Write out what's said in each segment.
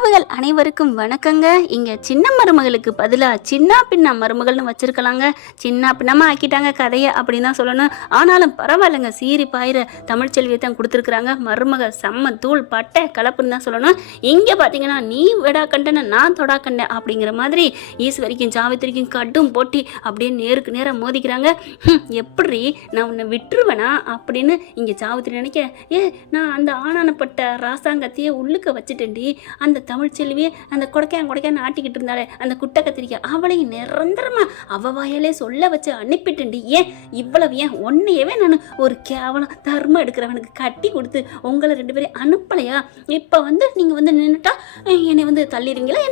உறவுகள் அனைவருக்கும் வணக்கங்க. இங்கே சின்ன மருமகளுக்கு பதிலாக சின்ன பின்ன மருமகள்னு வச்சுருக்கலாங்க. சின்ன பின்னமாக ஆக்கிட்டாங்க கதையை அப்படின்னு தான் சொல்லணும். ஆனாலும் பரவாயில்லைங்க, சீரி பாயிர தமிழ்ச்செல்வியை தான் கொடுத்துருக்குறாங்க. மருமக செம்ம தூள் பட்டை கலப்புன்னு தான் சொல்லணும். இங்கே பார்த்தீங்கன்னா நீ விடா கண்டன நான் தொடா கண்டேன் அப்படிங்கிற மாதிரி ஈஸ்வரிக்கும் சாவித்திரிக்கும் கட்டும் போட்டி அப்படியே நேருக்கு நேராக மோதிக்கிறாங்க. எப்படி நான் உன்னை விட்டுருவேனா அப்படின்னு இங்கே சாவித்திரி நினைக்க, நான் அந்த ஆனானப்பட்ட ராசாங்கத்தையே உள்ளுக்க வச்சுட்டேன்டி. அந்த தமிழ்ச்செல்வியை அந்த கொடைக்கான்னு ஆட்டிக்கிட்டு இருந்தாலே அந்த குட்டை கத்திரிக்காய் அவளையும் நிரந்தரமா அவ வாயாலே சொல்ல வச்சு அனுப்பிட்டேன்டி. ஏன் ஒன்னையவே நான் ஒரு கேவலம் தர்மம் எடுக்கிறவனுக்கு கட்டி கொடுத்து உங்களை 2 பேரையும் அனுப்பலையா? இப்ப நீங்க நின்றுட்டா என்னை தள்ளிடுறீங்களா?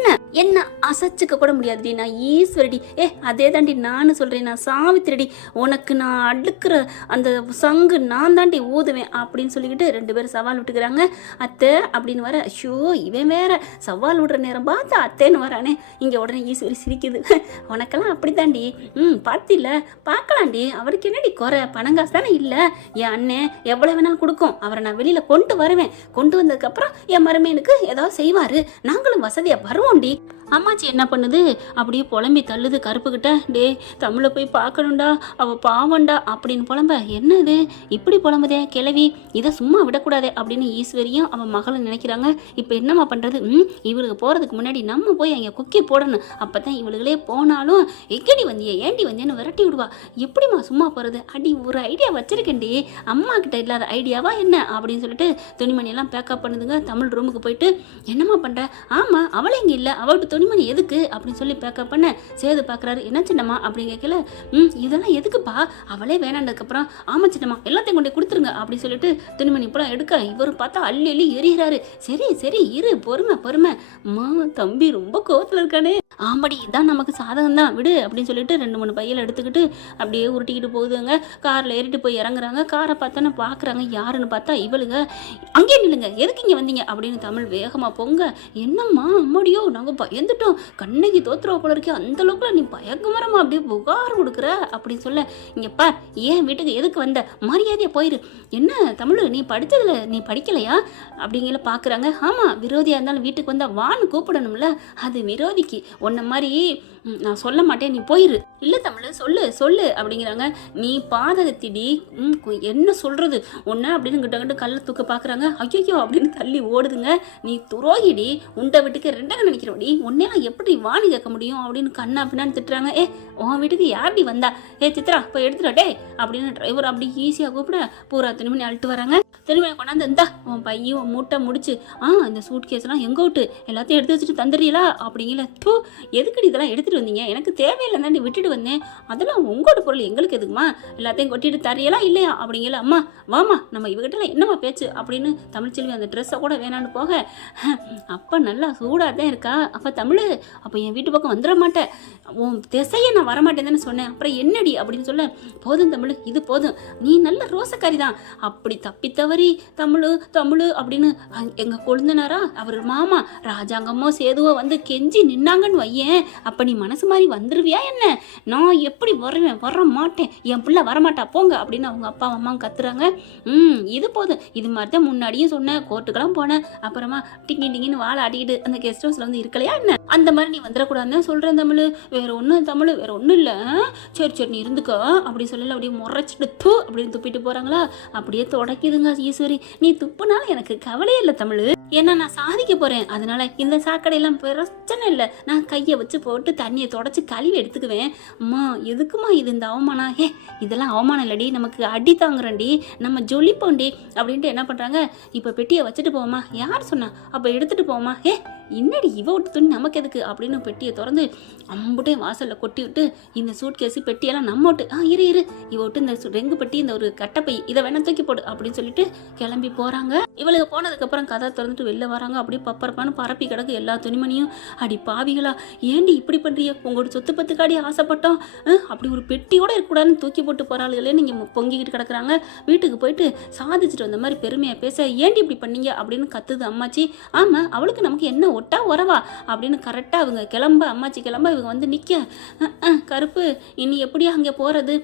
என்ன அசைச்சுக்க கூட முடியாதுடி. நான் ஈஸ்வரடி. அதே தாண்டி நானும் சொல்றேன், நான் சாவித்திரடி. உனக்கு நான் அடுக்கிற அந்த சங்கு நான் தாண்டி ஊதுவேன் அப்படின்னு சொல்லிக்கிட்டு 2 பேரும் சவால் விட்டுக்கிறாங்க. அத்தை அப்படின்னு வர, ஷோ இவன் வேற சவால் விடுற நேரம் பார்த்து அத்தேன்னு வரானே. இங்கே உடனே ஈஸ்வரி சிரிக்குது. உனக்கெல்லாம் அப்படி தாண்டி. பார்த்தில்ல, பார்க்கலாண்டி. அவருக்கு என்னடி குறை? பணங்காசு தானே இல்லை. என் அண்ணன் எவ்வளோ வேணாலும் கொடுக்கும். அவரை நான் வெளியில் கொண்டு வருவேன். கொண்டு வந்ததுக்கப்புறம் என் மருமேனுக்கு ஏதாவது செய்வார். நாங்களும் வசதியாக வருவோண்டி. அம்மாச்சி என்ன பண்ணுது? அப்படியே புலம்பி தள்ளுது கருப்புக்கிட்ட. டே தமிழை போய் பார்க்கணுண்டா, அவள் பாவண்டா அப்படின்னு புலம்ப. என்னது இப்படி புலம்புதே கிளவி, இதை சும்மா விடக்கூடாதே அப்படின்னு ஈஸ்வரியும் அவன் மகளும் நினைக்கிறாங்க. இப்போ என்னம்மா பண்ணுறது? இவளுக்கு போகிறதுக்கு முன்னாடி நம்ம போய் அங்கே குக்கி போடணும். அப்போ தான் இவளுகளே போனாலும் எங்கடி வந்தியே ஏண்டி வந்தியன்னு விரட்டி விடுவா. எப்படிம்மா சும்மா போகிறது? அடி ஒரு ஐடியா வச்சிருக்கேன்டி, அம்மா கிட்ட இல்லாத ஐடியாவா என்ன அப்படின்னு சொல்லிட்டு துணிமணியெல்லாம் பேக்கப் பண்ணுதுங்க. தமிழ் ரூமுக்கு போயிட்டு, என்னம்மா பண்ணுற? ஆமாம் அவளை இங்கே இல்லை, அவள்கிட்ட துணிமணி எதுக்கு அப்படின்னு சொல்லி பேக்கப் பண்ண சேது பார்க்குறாரு. என்ன சின்னம்மா அப்படின்னு கேட்கல. இதெல்லாம் எதுக்குப்பா? அவளே வேணாண்டதுக்கப்புறம் ஆமா சின்னம்மா எல்லாத்தையும் கொண்டு கொடுத்துருங்க அப்படின்னு சொல்லிட்டு துணிமணி இப்பெல்லாம் எடுக்க இவர் பார்த்தா அள்ளி அள்ளி எறிகிறாரு. சரி இரு, பொறுமை. அம்மா தம்பி ரொம்ப கோவத்தில் இருக்கானே. ஆம்படி இதான் நமக்கு சாதகம் தான், விடு அப்படின்னு சொல்லிட்டு 2-3 பையில எடுத்துக்கிட்டு அப்படியே உருட்டிக்கிட்டு போகுதுங்க. காரில் ஏறிட்டு போய் இறங்குறாங்க. காரை பார்த்தோன்னா பார்க்குறாங்க. யாருன்னு பார்த்தா இவளுங்க. அங்கேயே நில்லுங்க, எதுக்கு இங்கே வந்தீங்க அப்படின்னு தமிழ் வேகமாக பொங்க. என்னம்மா அம்மாடியோ நாங்கள் பயந்துட்டோம், கண்ணகி தோத்துருவா போல இருக்கே, அந்த அளவுக்குல நீ பயங்கரமா அப்படியே புகார் கொடுக்குற அப்படின்னு சொல்ல, இங்கே பார் ஏன் வீட்டுக்கு எதுக்கு வந்த, மரியாதையாக போயிரு. என்ன தமிழ் நீ படித்ததில்ல, நீ படிக்கலையா அப்படிங்கிற பார்க்குறாங்க. ஆமாம் விரோதியாக இருந்தாலும் வீட்டுக்கு வந்தால் வான்னு கூப்பிடணும்ல, அது விரோதிக்கு. உன்ன மாதிரி நான் சொல்ல மாட்டேன், நீ போயிரு. இல்லை தமிழ் சொல்லு அப்படிங்கிறாங்க. நீ பாதகத்திடி, என்ன சொல்கிறது ஒன்று அப்படின்னு கிட்ட கல்லை தூக்க பார்க்குறாங்க. ஐயோ அப்படின்னு தள்ளி ஓடுதுங்க. நீ துரோகிடி, உண்டை வீட்டுக்கு 2 நினைக்கிறோடி, உன்னெல்லாம் எப்படி வாணி கேட்க முடியும் அப்படின்னு கண்ணா பின்னான்னு திட்டுறாங்க. உன் வீட்டுக்கு யார்டி வந்தா? சித்ரா போய் எடுத்துடாட்டே அப்படின்னு டிரைவர் அப்படி ஈஸியாக கூப்பிட பூரா துணிமணி அழுட்டு வராங்க. துணிமணி கொண்டாந்து இந்தா உன் பையன் உன் மூட்டை முடிச்சு, இந்த சூட் கேஸ்லாம் எங்கே விட்டு எல்லாத்தையும் எடுத்து வச்சுட்டு தந்துடுறீங்களா அப்படிங்கிற. தூ எதுக்குடி இதெல்லாம் எடுத்துகிட்டு வந்தீங்க? எனக்கு தேவையில்லை தாண்டி விட்டுட்டு வந்தேன். அதெல்லாம் உங்களோட பொருள் எங்களுக்கு எதுக்குமா? எல்லாத்தையும் கொட்டிட்டு தரையெல்லாம் இல்லையா அப்படிங்கல. அம்மா வாமா நம்ம இவகிட்டலாம் என்னம்மா பேச்சு அப்படின்னு தமிழ்ச்செல்வி அந்த ட்ரெஸ்ஸை கூட வேணான்னு போக, அப்போ நல்லா சூடாக தான் இருக்கா. அப்போ தமிழ் அப்போ என் வீட்டு பக்கம் வந்துட மாட்டேன், உன் திசையை நான் வரமாட்டேன் தானே சொன்னேன். அப்புறம் என்னடி அப்படின்னு சொல்ல, போதும் தமிழ் இது போதும், நீ நல்ல ரோசக்காரி தான். அப்படி தப்பி தவறி தமிழ் அப்படின்னு எங்கள் கொழுந்தனாரா அவர் மாமா ராஜாங்கமோ சேதுவோ கெஞ்சி நின்னாங்கன்னு வையேன், அப்போ நீ மனசு மாதிரி வந்துருவியா என்ன? நான் எப்படி வருவேன்? வர மாட்டேன், என் பிள்ளை வரமாட்டா போங்க அப்படின்னு அவங்க அப்பா அம்மா கத்துறாங்க. இது போதும், இது மாதிரி தான் முன்னாடியும் சொன்னேன், கோர்ட்டுக்கெல்லாம் போனேன், அப்புறமா டிங்கின்னு வாழை ஆட்டிக்கிட்டு அந்த கெஸ்ட் ஹவுஸில் இருக்கலையா என்ன? அந்த மாதிரி நீ வந்துடக்கூடாதுன்னு சொல்கிறேன் தமிழ், வேற ஒன்றும் இல்லை. சரி நீ இருந்துக்கோ அப்படின்னு சொல்லல. அப்படியே முறைச்சிட்டு தூ அப்படின்னு துப்பிட்டு போகிறாங்களா. அப்படியே தொடக்கிதுங்க ஈஸ்வரி. நீ துப்புனாலும் எனக்கு கவலையே இல்லை தமிழ், ஏன்னா நான் சாதிக்க போகிறேன். அதனால இந்த சாக்கடையெல்லாம் பிரச்சனை இல்லை, நான் கையை வச்சு போட்டு தண்ணியை தொடச்சி கழுவி எடுத்துக்குவேன். அம்மா எதுக்குமா இது இந்த அவமானம்? இதெல்லாம் அவமானம் இல்லடி, நமக்கு அடி தாங்குறேன்டி, நம்ம ஜொலிப்போண்டி அப்படின்ட்டு என்ன பண்ணுறாங்க. இப்போ பெட்டியை வச்சுட்டு போவோமா? யார் சொன்னா? அப்போ எடுத்துகிட்டு போவோமா? இன்னடி இவ விட்டு துணி நமக்கு எதுக்கு அப்படின்னு பெட்டியை திறந்து அம்புட்டையும் வாசலில் கொட்டி விட்டு, இந்த சூட் கேஸு பெட்டியெல்லாம் நம்ம விட்டு இரு இவ விட்டு இந்த ரெங்கு பெட்டி இந்த ஒரு கட்டப்பை இதை வேணா தூக்கி போடு அப்படின்னு சொல்லிட்டு கிளம்பி போகிறாங்க. இவளுக்கு போனதுக்கப்புறம் கதை திறந்துட்டு வெளில வராங்க. அப்படியே பப்பரப்பான்னு பரப்பி கிடக்கு எல்லா துணிமணியும். அடி பாவிகளா ஏண்டி இப்படி பண்ணுறிய? உங்களோட சொத்து பத்துக்காடி ஆசைப்பட்டோம், அப்படி ஒரு பெட்டியோட இருக்கக்கூடாதுன்னு தூக்கி போட்டு போகிறாளுகளே நீங்கள் பொங்கிக்கிட்டு கிடக்குறாங்க. வீட்டுக்கு போயிட்டு சாதிச்சுட்டு வந்த மாதிரி பெருமையாக பேச, ஏண்டி இப்படி பண்ணீங்க அப்படின்னு கத்துது அம்மாச்சி. ஆமாம் அவளுக்கு நமக்கு என்ன ஒட்டா உறவா அப்படின்னு கரெக்டாக அவங்க கிளம்ப, அம்மாச்சி கிளம்ப இவங்க வந்து நிற்க, கருப்பு இனி எப்படியா அங்கே போகிறது,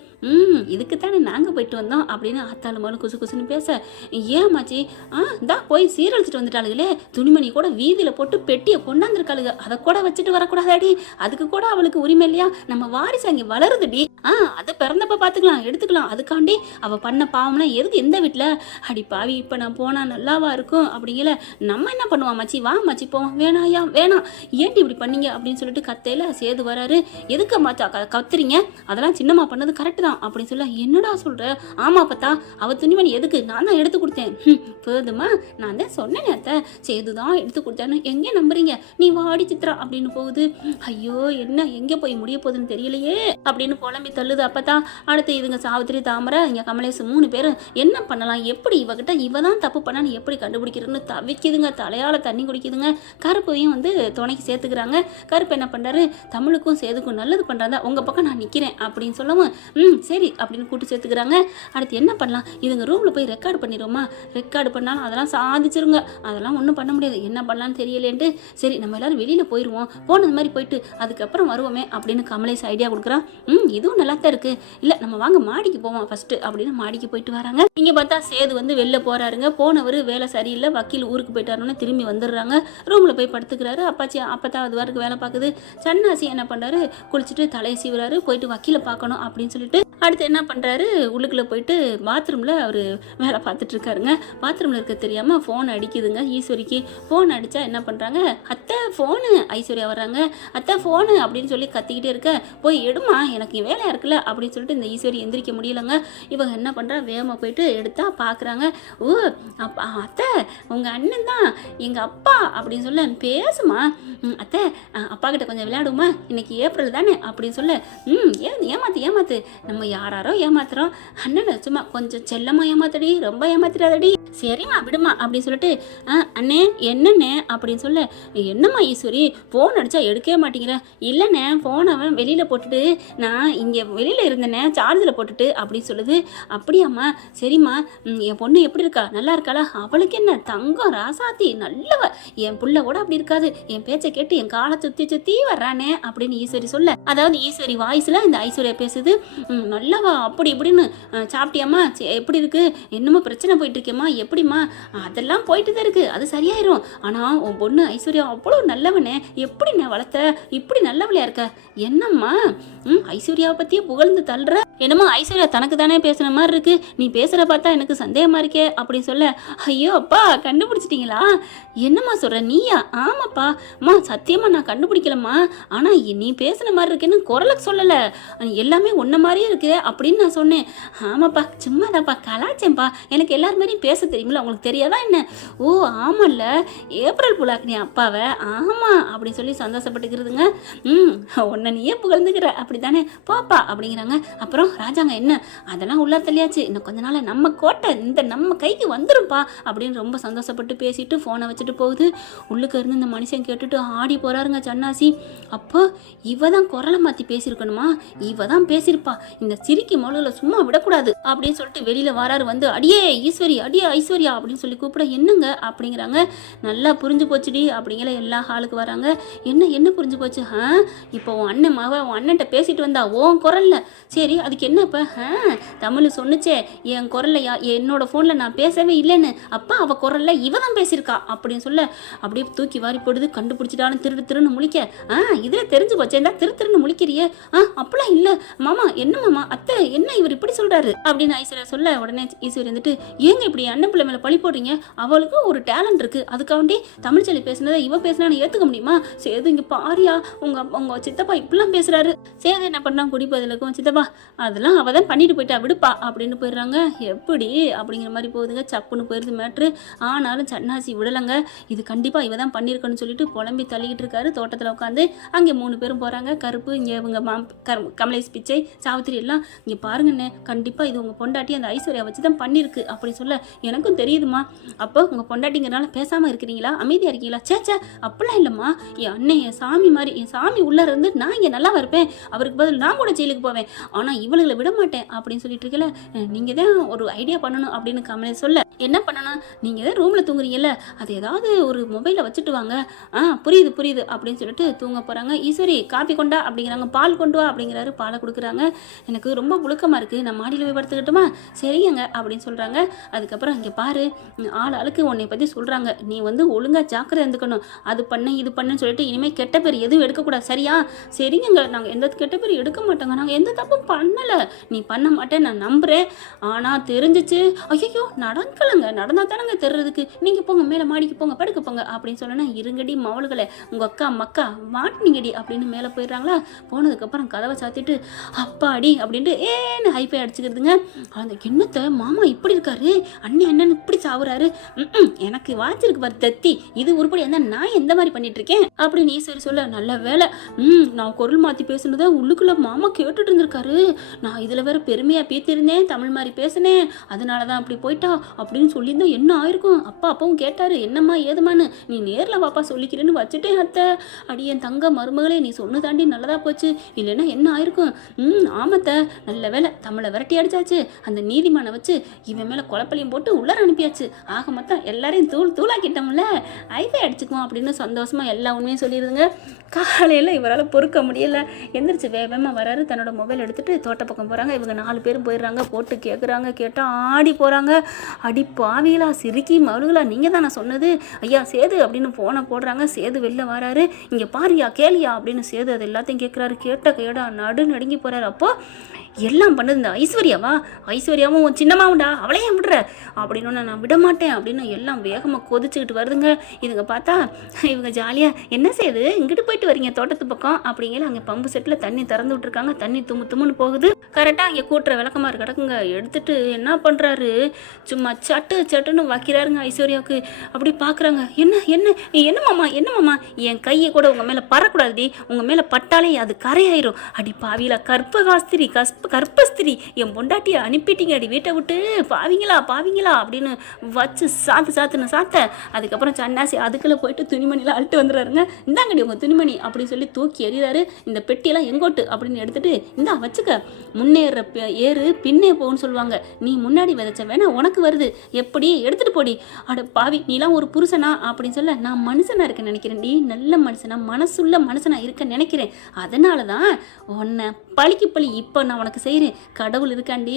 இதுக்கு தானே நாங்கள் போயிட்டு வந்தோம் அப்படின்னு ஆத்தாள் மறு குசு குசுன்னு பேச, ஏமாச்சி தான் போய் சீரழிச்சிட்டு வந்துட்டாளுங்களே, துணிமணி கூட வீதியில் போட்டு பெட்டியை கொண்டாந்துருக்காளுங்க, அதை கூட வச்சுட்டு வரக்கூடாதாடி, அதுக்கு கூட அவளுக்கு உரிமை இல்லையா, நம்ம வாரிசு அங்கே வளருதுடி, அதை பிறந்தப்ப பார்த்துக்கலாம் எடுத்துக்கலாம், அதுக்காண்டி அவள் பண்ண பாவம்னா எதுக்கு எந்த வீட்டில், அடி பாவி இப்போ நான் போனால் நல்லாவா இருக்கும் அப்படிங்கல, நம்ம என்ன பண்ணுவோம் மச்சி, வா மச்சி போவோம், வேணாயா வேணாம், ஏன்டி இப்படி பண்ணீங்க அப்படின்னு சொல்லிட்டு கத்தையில சேது வராரு, எதுக்கு மாச்சா கத்துறீங்க, அதெல்லாம் சின்னம்மா பண்ணது கரெக்டு தான் அப்படின்னு சொல்ல, என்னடா சொல்ற, ஆமா பார்த்தா அவ துணிமணி எதுக்கு, நான் தான் எடுத்து கொடுத்தேன், போதுமா நான் தான் சொன்னேன் அத்தை சேதுதான் எடுத்து கொடுத்தேன்னு எங்கே நம்புறீங்க, நீ வாடி சித்ரா அப்படின்னு போகுது, ஐயோ என்ன எங்கே போய் முடிய போகுதுன்னு தெரியலையே அப்படின்னு புலம்பி தள்ளுது. அப்பதான் அடுத்து இதுங்க சாவித்திரி தாமரை இங்க கமலேஷ் 3 பேரும் என்ன பண்ணலாம், எப்படி இவகிட்ட இவ தான் தப்பு பண்ணான்னு எப்படி கண்டுபிடிக்கிறதுன்னு தவிக்குதுங்க, தலையால தண்ணி குடிக்குதுங்க. கருப்பையும் வந்து துணைக்கு சேர்த்துக்கிறாங்க. கருப்பு என்ன பண்றாரு, தமிழுக்கும் சேதுக்கும் நல்லது பண்றாங்க, உங்க பக்கம் நான் நிக்கிறேன் அப்படின்னு சொல்லவும் சரி அப்படின்னு கூட்டு சேர்த்துக்கிறாங்க. அடுத்து என்ன பண்ணலாம், இதுங்க ரூம்ல போய் ரெக்கார்டு பண்ணிடுவோமா, ரெக்கார்டு பண்ணாலும் அதெல்லாம் சாதிச்சிருங்க, அதெல்லாம் ஒன்றும் பண்ண முடியாது, என்ன பண்ணலான்னு தெரியலேன்ட்டு சரி நம்ம எல்லாரும் வெளியில போயிடுவோம், போனது மாதிரி போயிட்டு அதுக்கப்புறம் வருவோமே அப்படின்னு கமலேஷ் ஐடியா கொடுக்குறான். இதுவும் நல்லா தான் இருக்கு, இல்ல நம்ம வாங்க மாடிக்கு போவோம் ஃபர்ஸ்ட் அப்படின்னு மாடிக்கு போயிட்டு வராங்க. இங்க பார்த்தா சேது வந்து வெளில போறாருங்க, போனவர் வேலை சரியில்லை, வக்கீல் ஊருக்கு போயிட்டாருன்னு திரும்பி வந்துடுறாங்க. ரூம்ல போய் படுத்துக்கிறாரு. அப்பாச்சி அப்பதான் அது வரைக்கும் வேலை பார்க்குது. சன்னாசி என்ன பண்றாரு, குளிச்சுட்டு தலையை சீவுறாரு, போயிட்டு வக்கீல பார்க்கணும் அப்படின்னு சொல்லிட்டு அடுத்து என்ன பண்றாரு, உள்ளுக்குள்ள போயிட்டு பாத்ரூம்ல அவரு வேலை பார்த்துட்டு இருக்காருங்க. பாத்ரூம்ல இருக்க தெரியாம போன் அடிக்குதுங்க ஈஸ்வரிக்கு. போன் அடிச்சா என்ன பண்றாங்க, அத்தை போனு, ஐஸ்வர்யா வர்றாங்க, அத்தை போனு அப்படின்னு சொல்லி கத்திக்கிட்டே இருக்க, போய் எடுமா எனக்கு வேலையா இருக்குல்ல அப்படின்னு சொல்லிட்டு இந்த ஈஸ்வரி எந்திரிக்க முடியலங்க. இவங்க என்ன பண்றா, வேகமா போயிட்டு எடுத்தா பாக்குறாங்க, ஓ அப்பா அத்தை உங்க அண்ணன் தான் எங்க அப்பா அப்படின்னு சொல்ல, பேசுமா அத்தை அப்பா கிட்ட கொஞ்சம் விளையாடுமா, இன்னைக்கு ஏப்ரல் தானே அப்படின்னு சொல்ல, ஏமாத்து நம்ம யாரோ ஏமாத்துறோம், அண்ணனை சும்மா கொஞ்சம் செல்லமா ஏமாத்தடி, ரொம்ப ஏமாத்திராதடி, சரிம்மா விடுமா அப்படின்னு சொல்லிட்டு, அண்ணே என்னண்ணே அப்படின்னு சொல்ல, என்னம்மா ஈஸ்வரி ஃபோன் அடிச்சா எடுக்கவே மாட்டேங்கிற, இல்லைண்ணே ஃபோன் அவன் வெளியில் போட்டுட்டு நான் இங்கே வெளியில் இருந்தேனே சார்ஜில் போட்டுட்டு அப்படின்னு சொல்லுது. அப்படியாம்மா சரிம்மா, என் பொண்ணு எப்படி இருக்கா, நல்லா இருக்காளா, அவளுக்கு என்ன தங்கம் ராசாத்தி நல்லவ, என் புள்ள கூட அப்படி இருக்காது, என் பேச்சை கேட்டு என் காலை சுற்றி வர்றானே அப்படின்னு ஈஸ்வரி சொல்ல, அதாவது ஈஸ்வரி வாய்ஸில் இந்த ஐஸ்வர்யா பேசுது, நல்லவா அப்படி இப்படின்னு, சாப்பிட்டியாம்மா எப்படி இருக்கு, என்னமோ பிரச்சனை போயிட்டு இருக்கேம்மா, எப்படிம்மா, அதெல்லாம் போயிட்டு தான் இருக்கு, அது சரியாயிரும், ஆனால் உன் பொண்ணு ஐஸ்வர்யா அவ்வளோ நல்லவனே, எப்படி நான் வளர்த்த, இப்படி நல்லவளையா இருக்க, என்னம்மா ஐஸ்வர்யாவை பற்றியே புகழ்ந்து தள்ளுற, என்னமோ ஐஸ்வர்யா தனக்கு தானே பேசுன மாதிரி இருக்கு, நீ பேசுகிற பார்த்தா எனக்கு சந்தேகமாக இருக்கே அப்படின்னு சொல்ல, ஐயோ அப்பா கண்டுபிடிச்சிட்டிங்களா, என்னம்மா சொல்கிற நீயா, ஆமாப்பா அம்மா சத்தியமாக நான் கண்டுபிடிக்கலம்மா, ஆனால் நீ பேசுன மாதிரி இருக்குன்னு குரலுக்கு சொல்லலை, எல்லாமே ஒன்றை மாதிரியே இருக்குது அப்படின்னு நான் சொன்னேன், ஆமாப்பா சும்மா தான்ப்பா கலாச்சேன்ப்பா, எனக்கு எல்லார் மாதிரியும் பேச தெரியுமில்ல, உங்களுக்கு தெரியாதா என்ன, ஓ ஆமாம்ல ஏப்ரல் புலாக்கு நீ அப்பாவை, ஆமாம் அப்படின்னு சொல்லி சந்தோஷப்பட்டுக்கிறதுங்க. உன்னை நீயே புகழ்ந்துக்கிற அப்படி தானே போப்பா அப்படிங்கிறாங்க. அப்புறம் ராஜாங்க என்ன அதெல்லாம் உள்ள தள்ளியாச்சு, இன்னும் கொஞ்ச நாள் நம்ம கோட்டை இந்த நம்ம கைக்கு வந்துருப்பா அப்படின்னு ரொம்ப சந்தோஷப்பட்டு பேசிட்டு ஃபோனை வச்சுட்டு போகுது. உள்ளுக்கு இருந்து இந்த மனுஷன் கேட்டுட்டு ஆடி போறாருங்க சன்னாசி. அப்போ இவ தான் குரலை மாற்றி பேசியிருக்கணுமா, இவ தான் பேசியிருப்பா, இந்த சிரிக்கி மொழில சும்மா விடக்கூடாது அப்படின்னு சொல்லிட்டு வெளியில வராரு. வந்து அடியே ஈஸ்வரி, அடியே ஐஸ்வர்யா அப்படின்னு சொல்லி கூப்பிட, என்னங்க அப்படிங்கிறாங்க. நல்லா புரிஞ்சு போச்சுடி அப்படிங்கிற எல்லா ஹாலுக்கு வராங்க. என்ன புரிஞ்சு போச்சு, இப்போ உன் அண்ணன் உன் அண்ணன்ட்ட பேசிட்டு வந்தா உன் குரல்ல, சரி அதுக்கு என்ன இப்போ, தமிழ் சொன்னுச்சே என் குரல்ல என்னோட ஃபோனில் நான் பேசவே இல்லைன்னு, அப்பா அவள் குரல்ல இவ தான் பேசியிருக்கா அப்படின்னு சொல்ல, அப்படியே தூக்கி வாரி போடுது. கண்டுபிடிச்சிட்டாலும் திருன்னு முழிக்க, இதில் தெரிஞ்சு போச்சே, என்ன திருன்னு முழிக்கிறியே, அப்படிலாம் இல்லை மாமா, என்ன மாமா அத்தை என்ன இவர் இப்படி சொல்கிறாரு அப்படின்னு ஐஸ்வர்யா சொல்ல, உடனே ஈஸ்வரி வந்துட்டு, ஏங்க இப்படி அண்ணன் பிள்ளை மேலே பழி போடுறீங்க, அவளுக்கு ஒரு டேலண்ட் இருக்குது, அதுக்காண்டி தமிழ் சொல்லி பேசுனதை இவ பேசினான்னு ஏற்றுக்க முடியுமா, சேது இங்கே பாரியா உங்க சித்தப்பா இப்படிலாம் பேசுறாரு. சேது என்ன பண்ணா குடிப்பதிலுக்கும், சித்தப்பா அதெல்லாம் அவ தான் பண்ணிட்டு போயிட்டா விடுப்பா அப்படின்னு போயிடுறாங்க. எப்படி அப்படிங்கிற மாதிரி போகுதுங்க, சப்புன்னு போயிருது மேட்ரு. ஆனாலும் சன்னாசி விடலைங்க, இது கண்டிப்பாக இவ தான் பண்ணியிருக்கணும்னு சொல்லிட்டு புலம்பி தள்ளிக்கிட்டு இருக்காரு. தோட்டத்தில் உட்காந்து அங்கே 3 பேரும் போகிறாங்க. கருப்பு இங்கே இவங்க கமலேஷ் பிச்சை சாவித்திரி எல்லாம், இங்கே பாருங்கண்ணே கண்டிப்பாக இது உங்கள் பொண்டாட்டி அந்த ஐஸ்வர்யா வச்சு தான் பண்ணியிருக்கு அப்படி சொல்ல, எனக்கும் தெரியுதுமா, அப்போ உங்கள் பொண்டாட்டிங்கிறனால பேசாமல் இருக்கிறீங்களா, அமைதியாக இருக்கீங்களா, சேச்சா அப்படிலாம் இல்லைம்மா, என் அண்ணன் என் சாமி மாதிரி, என் சாமி உள்ளே இருந்து நான் இங்கே நல்லா இருப்பேன், அவருக்கு பதில் நான் கூட ஜெயிலுக்கு போவேன், ஆனால் இவ இவளுகளை விட மாட்டேன் அப்படின்னு சொல்லிட்டு இருக்கல, நீங்கள் தான் ஒரு ஐடியா பண்ணணும் அப்படின்னு கமலே சொல்ல, என்ன பண்ணணும், நீங்கள் தான் ரூமில் தூங்குறீங்கல்ல, அது ஏதாவது ஒரு மொபைலில் வச்சுட்டு வாங்க. புரியுது புரியுது அப்படின்னு சொல்லிட்டு தூங்க போகிறாங்க. ஈஸ்வரி காப்பி கொண்டா அப்படிங்கிறாங்க, பால் கொண்டு வா அப்படிங்கிறாரு, பாலை கொடுக்குறாங்க. எனக்கு ரொம்ப புழுக்கமாக இருக்குது, நான் மாடியில் போய் படுத்துக்கிட்டுமா, சரிங்க அப்படின்னு சொல்கிறாங்க. அதுக்கப்புறம் இங்கே பாரு, ஆளுக்கு உன்னை பற்றி சொல்கிறாங்க, நீ ஒழுங்காக ஜாக்கிரதை இருந்துக்கணும், அது பண்ணு இது பண்ணுன்னு சொல்லிட்டு இனிமேல் கெட்ட பேர் எதுவும் எடுக்கக்கூடாது, சரியா? சரிங்க, நாங்கள் எந்த கெட்ட பேர் எடுக்க மாட்டோங்க, நாங்கள் எந்த தப்பும் பண்ணலை, நீ பண்ண மாட்டேன் நான் நம்புகிறேன். ஆனால் தெரிஞ்சிச்சு, ஐயோ நடக்கலைங்க, நடந்தால் தானங்க தெரிறதுக்கு, நீங்கள் போங்க மேலே மாடிக்கு போங்க, படுக்க போங்க அப்படின்னு சொல்லணும். இருங்கடி மவளுகளை, உங்கள் அக்கா மக்கா மாட்டினீங்கடி அப்படின்னு மேலே போயிடுறாங்களா. போனதுக்கப்புறம் கதவை சாத்திட்டு அப்பாடி அப்படின்ட்டு ஏன்னு ஹைஃபை அடிச்சுக்கிறதுங்க. அந்த என்னத்தை மாமா இப்படி இருக்காரு, அண்ணன் இப்படி சாவுறாரு, எனக்கு வாச்சிருக்கு பாரு தத்தி, இது உருப்படி என்ன, நான் எந்த மாதிரி பண்ணிட்டு இருக்கேன் அப்படின்னு ஈஸ்வரி சொல்ல, நல்ல வேலை நான் குரல் மாற்றி பேசுனதை உள்ளுக்குள்ள மாமா கேட்டுட்டு இருந்திருக்காரு, நான் இதில் வேற பெருமையாக பேத்திருந்தேன், தமிழ் மாதிரி பேசினேன், அதனால தான் அப்படி போயிட்டா அப்படின்னு சொல்லியிருந்தா என்ன ஆயிருக்கும். அப்பாவும் கேட்டாரு, என்னம்மா ஏதுமான்னு, நீ நேரில் வாப்பா சொல்லிக்கிறேன்னு வச்சுட்டேன் அத்தை. அடி என் தங்க மருமகளே, நீ சொன்னு தாண்டி நல்லதா போச்சு, இல்லைன்னா என்ன ஆயிருக்கும். ஆமத்த, நல்ல வேலை தமிழை விரட்டி அடிச்சாச்சு, அந்த நீதிமானை வச்சு இவன் மேலே குழப்பலையும் போட்டு உள்ளர அனுப்பியாச்சு, ஆக மொத்தம் எல்லாரையும் தூளாக்கிட்டோம்ல, ஐஃபை அடிச்சுக்குவோம் அப்படின்னு சந்தோஷமா எல்லா உண்மையும் சொல்லிடுதுங்க. காலையில் இவரால் பொறுக்க முடியல, எந்திரிச்சு வேகமாக வராரு, தன்னோட மொபைல் எடுத்துட்டு தோட்ட பக்கம் போகிறாங்க. இவங்க 4 பேரும் போயிடுறாங்க, போட்டு கேட்குறாங்க, கேட்டால் ஆடி போகிறாங்க. அடி பாவிகளா, சிரிக்கி மருகளா, நீங்கள் தான் நான் சொன்னது, ஐயா சேது அப்படின்னு ஃபோனை போடுறாங்க. சேது வெளில வராரு, இங்கே பாரியா கேளியா அப்படின்னு சேது அது எல்லாத்தையும் கேட்குறாரு. கேட்ட கேடா நடு நடுங்கி போகிறாரு. அப்போது எல்லாம் பண்ணது இந்த ஐஸ்வர்யாவும் சின்னமாவுண்டா, அவளையே விடுற அப்படின்னு நான் விட மாட்டேன் அப்படின்னு எல்லாம் வேகமாக கொதிச்சுக்கிட்டு வருதுங்க. இதுங்க பார்த்தா இவங்க ஜாலியாக என்ன செய்யுது, இங்கிட்டு போயிட்டு வரீங்க தோட்டத்து பக்கம் அப்படிங்கிற, அங்கே பம்பு செட்டில் தண்ணி திறந்து விட்டுருக்காங்க, தண்ணி தும்முன்னு போகுது. கரெக்டாக அங்கே கூட்டுற விளக்கமாறு கிடக்குங்க. எடுத்துட்டு என்ன பண்ணுறாரு, சும்மா சட்டுன்னு வைக்கிறாருங்க ஐஸ்வர்யாவுக்கு. அப்படி பார்க்குறாங்க, என்ன மாமா என் கையை கூட உங்கள் மேலே பறக்கூடாதுடி, உங்கள் மேலே பட்டாலே அது கரையாயிரும், அடி பாவியில கற்பஸ்திரி என் பொண்டாட்டியை அனுப்பிட்டீங்க அடி வீட்டை விட்டு, பாவிங்களா அப்படின்னு வச்சு சாத்த. அதுக்கப்புறம் சன்னாசி அதுக்குள்ளே போயிட்டு துணிமணிலாம் அழுட்டு வந்துடுறாருங்க. இந்தாங்கடி உங்கள் துணிமணி அப்படின்னு சொல்லி தூக்கி எறிகிறாரு. இந்த பெட்டியெல்லாம் எங்கோட்டு அப்படின்னு எடுத்துட்டு, இந்தா வச்சுக்க, முன்னேற ஏறு பின்னே போன்னு சொல்லுவாங்க, நீ முன்னாடி விதைச்ச வேணா உனக்கு வருது, எப்படி எடுத்துட்டு போடி, அட பாவி நீலாம் ஒரு புருஷனா அப்படின்னு சொல்ல, நான் மனுஷனா இருக்க நினைக்கிறேன்டி, நல்ல மனுஷனா மனசுள்ள மனுஷனா இருக்க நினைக்கிறேன், அதனால தான் உன்னை பழிக்கு பழி இப்போ நான் உனக்கு செய்கிறேன், கடவுள் இருக்காண்டி,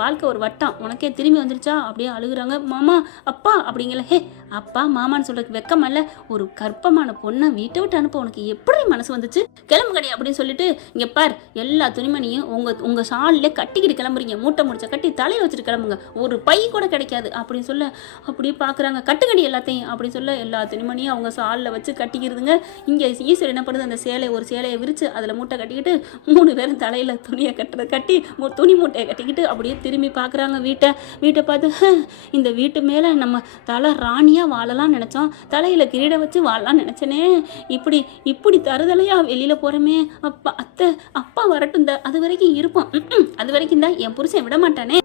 வாழ்க்கை ஒரு வட்டம், உனக்கே திரும்பி வந்துருச்சா அப்படியே அழுகுறாங்க. மாமா அப்பா அப்படிங்கல, ஹே அப்பா மாமான்னு சொல்றதுக்கு வெக்கமல்ல, ஒரு கற்பமான பொண்ணை வீட்டை விட்டு அனுப்ப உனக்கு எப்படி மனசு வந்துச்சு, கிளம்புங்கடி அப்படின்னு சொல்லிட்டு, இங்கே பார் எல்லா துணிமணியும் உங்கள் ஷாலில் கட்டிக்கிட்டு கிளம்புறீங்க, மூட்டை முடிச்ச கட்டி தலையில் வச்சுட்டு கிளம்புங்க, ஒரு பை கூட கிடைக்காது அப்படின்னு சொல்ல, அப்படியே பார்க்குறாங்க, கட்டுக்கடி எல்லாத்தையும் அப்படின்னு சொல்ல, எல்லா துணிமணியும் அவங்க ஷாலில் வச்சு கட்டிக்கிறதுங்க. இங்கே ஈஸ்வரர் என்ன பண்ணுது, அந்த ஒரு சேலையை விரித்து அதில் மூட்டை கட்டிக்கிட்டு 3 பேரும் தலையில் துணியை கட்டி துணி மூட்டையை கட்டிக்கிட்டு அப்படியே திரும்பி பார்க்குறாங்க வீட்டை பார்த்து, இந்த வீட்டு மேலே நம்ம தலை ராணியாக வாழலாம் நினச்சோம், தலையில் கிரீடை வச்சு வாழலாம் நினச்சனே, இப்படி தருதலையா வெளியில் போகிறோமே, அப்பா வரட்டும், அது வரைக்கும் இருப்போம், அது வரைக்கும் தான் என் புருஷன் விட மாட்டானே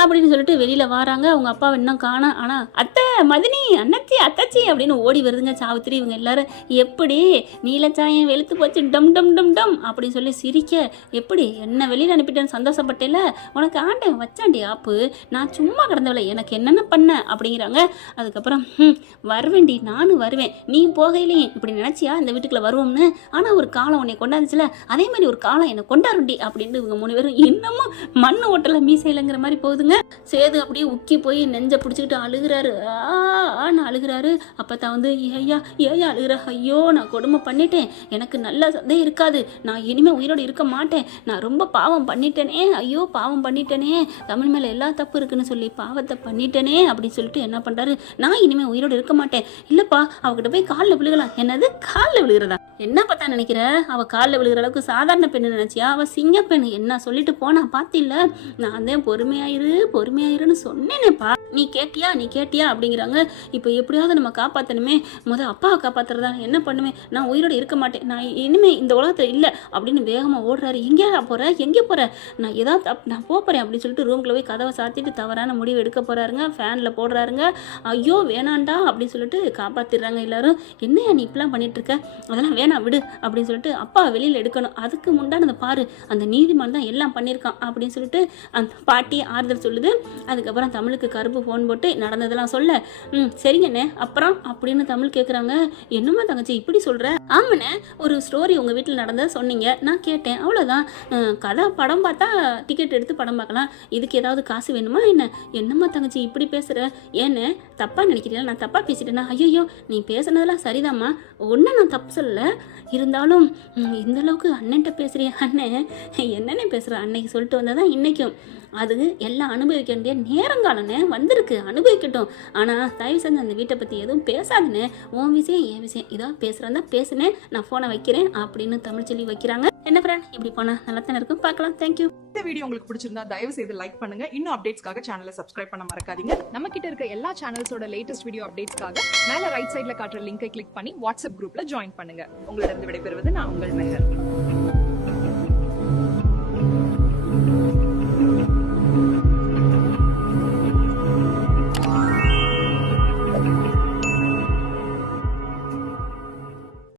அப்படின்னு சொல்லிட்டு வெளியில் வராங்க. அவங்க அப்பாவை இன்னும் காணோம். ஆனால் அத்தை மதினி அண்ணச்சி அத்தாச்சி அப்படின்னு ஓடி வருதுங்க சாவித்திரி. இவங்க எல்லாரும் எப்படி நீலச்சாயம் வெளுத்து போச்சு டம் டம் டம் டம் அப்படின்னு சொல்லி சிரிக்க, எப்படி என்ன வெளியில் அனுப்பிட்டேன்னு சந்தோஷப்பட்டேல, உனக்கு ஆண்டேன் வச்சாண்டி ஆப்பு, நான் சும்மா கிடந்தவளை, எனக்கு என்னென்ன பண்ண அப்படிங்கிறாங்க. அதுக்கப்புறம் வருவேண்டி, நானும் வருவேன், நீ போகையிலேயே இப்படி நினச்சியா இந்த வீட்டுக்குள்ளே வருவோம்னு, ஆனால் ஒரு காலம் உன்னை கொண்டாந்துச்சுல, அதே மாதிரி ஒரு காலம் என்னை கொண்டாருண்டி அப்படின்ட்டு இவங்க 3 பேரும் இன்னமும் மண்ணு ஓட்டலை மீசையிலங்கிற மாதிரி போகுதுங்க. சேது அப்படியே உக்கி போய் நெஞ்சை பிடிச்சிக்கிட்டு அழுகிறாரு, அழுகிறாரு. அப்போ தான் ஏயா அழுகிற, ஐயோ நான் கொடுமை பண்ணிட்டேன், எனக்கு நல்ல சந்தே இருக்காது, நான் இனிமேல் உயிரோடு இருக்க மாட்டேன், நான் ரொம்ப பாவம் பண்ணிட்டேனே, ஐயோ பாவம் பண்ணிட்டேனே, தமிழ் மேலே எல்லா தப்பு இருக்குன்னு சொல்லி பாவத்தை பண்ணிட்டேனே அப்படின்னு சொல்லிட்டு என்ன பண்ணுறாரு, நான் இனிமேல் உயிரோடு இருக்க மாட்டேன், இல்லைப்பா அவகிட்ட போய் காலில் விழுகலாம். என்னது காலில் விழுகிறதா, என்ன பார்த்தா நினைக்கிற, அவள் காலில் விழுகிற அளவுக்கு சாதாரண பெண்ணு நினச்சியா, அவள் சிங்க பெண்ணு, என்ன சொல்லிட்டு போனா பார்த்தில்ல, நான் தான் பொறுமையாயிருன்னு சொன்னேனேப்பா, நீ கேட்டியா அப்படிங்கிறாங்க. இப்போ எப்படியாவது நம்ம காப்பாற்றணுமே, அப்பாவை காப்பாற்றுறதா, என்ன பண்ணுவேன், நான் உயிரோடு இருக்க மாட்டேன், நான் இனிமேல் இந்த உலகத்தில் இல்லை அப்படின்னு வேகமாக ஓடுறாரு. எங்கே போகிற நான் ஏதாவது நான் போகிறேன் அப்படின்னு சொல்லிட்டு ரூம்குள்ளே போய் கதவை சாத்திட்டு தவறான முடிவு எடுக்க போகிறாருங்க. ஃபேனில் போடுறாருங்க. ஐயோ வேணாண்டா அப்படின்னு சொல்லிட்டு காப்பாற்றிடுறாங்க எல்லாரும். என்னையா நீ இப்பெல்லாம் பண்ணிகிட்ருக்க, அதெல்லாம் வேணாம் வேணாம் விடு அப்படின்னு சொல்லிட்டு அப்பா வெளியில் எடுக்கணும், அதுக்கு முண்டானதை பாரு, அந்த நீதிமான் தான் எல்லாம் பண்ணியிருக்கான் அப்படின்னு சொல்லிட்டு அந்த பாட்டி ஆறுதல் சொல்லுது. அதுக்கப்புறம் தமிழுக்கு கருப்பு ஃபோன் போட்டு நடந்ததெல்லாம் சொல்ல, சரிங்கண்ணே அப்புறம் அப்படின்னு தமிழ் கேட்குறாங்க. என்னம்மா தங்கச்சி இப்படி சொல்கிற? ஆமாண்ணே, ஒரு ஸ்டோரி உங்கள் வீட்டில் நடந்ததை சொன்னீங்க, நான் கேட்டேன், அவ்வளோதான். கதை படம் பார்த்தா டிக்கெட் எடுத்து படம் பார்க்கலாம், இதுக்கு ஏதாவது காசு வேணுமா என்ன? என்னம்மா தங்கச்சி இப்படி பேசுகிற? ஏன்னு தப்பாக நினைக்கிறீங்களா? நான் தப்பாக பேசிட்டேன்னா? ஐயோ நீ பேசுனதெல்லாம் சரிதாம்மா, ஒன்றும் நான் தப்பு சொல்லலை, இருந்தாலும் இந்தளவுக்கு அண்ணன்ட்ட பேசுகிறிய அண்ணன் என்னென்ன பேசுகிற அன்னைக்கு சொல்லிட்டு வந்தால் தான் இன்றைக்கும் அது எல்லாம் அனுபவிக்க வேண்டிய நேரங்காலன்னு வந்திருக்கு, அனுபவிக்கட்டும். ஆனால் தயவு செஞ்சு அந்த வீட்டை பற்றி எதுவும் பேசாதுன்னு, உன் விஷயம் என் விஷயம் இதோ பேசுகிறேன் தான் பேசுனேன், நான் ஃபோனை வைக்கிறேன் அப்படின்னு தமிழ்ச்செல்வி வைக்கிறாங்க. என்ன ஃப்ரெண்ட் இப்படி போனால் நல்லா தானே இருக்கும், பார்க்கலாம். தேங்க்யூ. இந்த வீடியோ உங்களுக்கு பிடிச்சிருந்தா தயவு செய்து லைக் பண்ணுங்க. இன்னும் அப்டேட்ஸ்க்காக சேனலை சப்ஸ்கிரைப் பண்ண மறக்காதீங்க. நம்ம கிட்ட இருக்க எல்லா சேனல்ஸோட லேட்டஸ்ட் வீடியோ அப்டேட்ஸ்க்காக மேல ரைட் சைடுல காட்டுற லிங்கை கிளிக் பண்ணி வாட்ஸ்அப் குரூப்ல ஜாயின் பண்ணுங்க. உங்களிடம் விடைபெறுவது நான் உங்கள் மெஹர்.